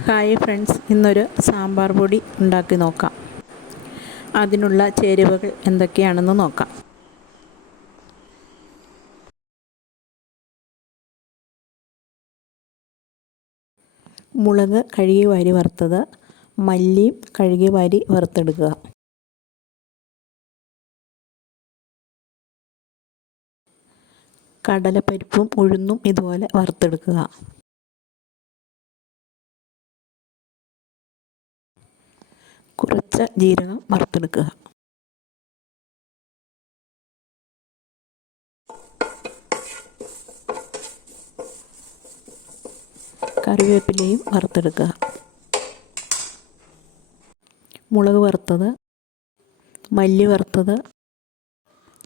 Hi friends ഇന്നൊരു സാമ്പാർ പൊടി ഉണ്ടാക്കി നോക്കാം. അതിനുള്ള ചേരുവകൾ എന്തൊക്കെയാണെന്ന് നോക്കാം. മുളക് കഴുകി വാരി വറുത്തത് മല്ലിയും കഴുകി വാരി വറുത്തെടുക്കുക. കടലപ്പരിപ്പും ഉഴുന്നും ഇതുപോലെ വറുത്തെടുക്കുക. കുറച്ച് ജീരകം വറുത്തെടുക്കുക. കറിവേപ്പിലയും വറുത്തെടുക്കുക. മുളക് വറുത്തത് മല്ലി വറുത്തത്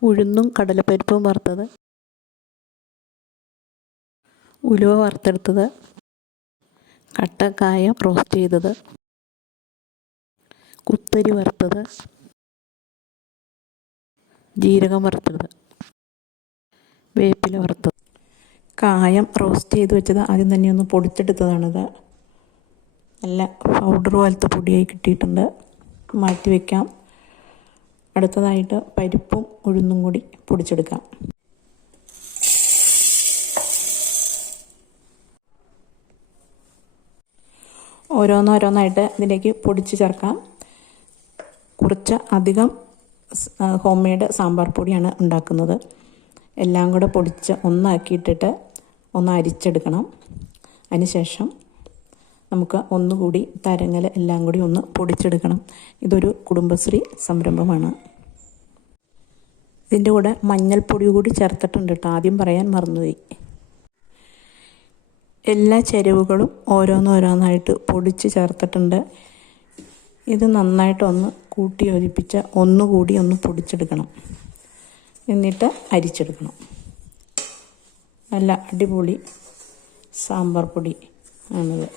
ഉഴുന്നും കടലപ്പരിപ്പും വറുത്തത് ഉലുവ വറുത്തെടുത്തത് കട്ടക്കായം റോസ്റ്റ് ചെയ്തത്. കുത്തരി വറുത്തത്. ജീരകം വറുത്തത്. വേപ്പില വറുത്തത്. കായം റോസ്റ്റ് ചെയ്ത് വെച്ചത് ആദ്യം തന്നെ ഒന്ന് പൊടിച്ചെടുത്തതാണിത്. നല്ല പൗഡർ പോലത്തെ പൊടിയായി കിട്ടിയിട്ടുണ്ട്. മാറ്റി വയ്ക്കാം അടുത്തതായിട്ട് പരിപ്പും ഉഴുന്നും കൂടി പൊടിച്ചെടുക്കാം. ഓരോന്നോരോന്നായിട്ട് ഇതിലേക്ക് പൊടിച്ച് ചേർക്കാം. കുറച്ച് അധികം ഹോം മെയ്ഡ് സാമ്പാർ പൊടിയാണ് ഉണ്ടാക്കുന്നത്. എല്ലാം കൂടെ പൊടിച്ച് ഒന്നാക്കിയിട്ടിട്ട് ഒന്ന് അരിച്ചെടുക്കണം. അതിനുശേഷം നമുക്ക് ഒന്നുകൂടി തരങ്ങൽ എല്ലാം കൂടി ഒന്ന് പൊടിച്ചെടുക്കണം. ഇതൊരു കുടുംബശ്രീ സംരംഭമാണ്. ഇതിന്റെ കൂടെ മഞ്ഞൾപ്പൊടി കൂടി ചേർത്തിട്ടുണ്ട് കേട്ടോ. ആദ്യം പറയാൻ മറന്നുപോയി. എല്ലാ ചേരുവകളും ഓരോന്നോരോന്നായിട്ട് പൊടിച്ച് ചേർത്തിട്ടുണ്ട്. ഇത് നന്നായിട്ടൊന്ന് കൂട്ടി യോജിപ്പിച്ച ഒന്നുകൂടി ഒന്ന് പൊടിച്ചെടുക്കണം. എന്നിട്ട് അരിച്ചെടുക്കണം. നല്ല അടിപൊളി സാമ്പാർ പൊടി ആണിത്.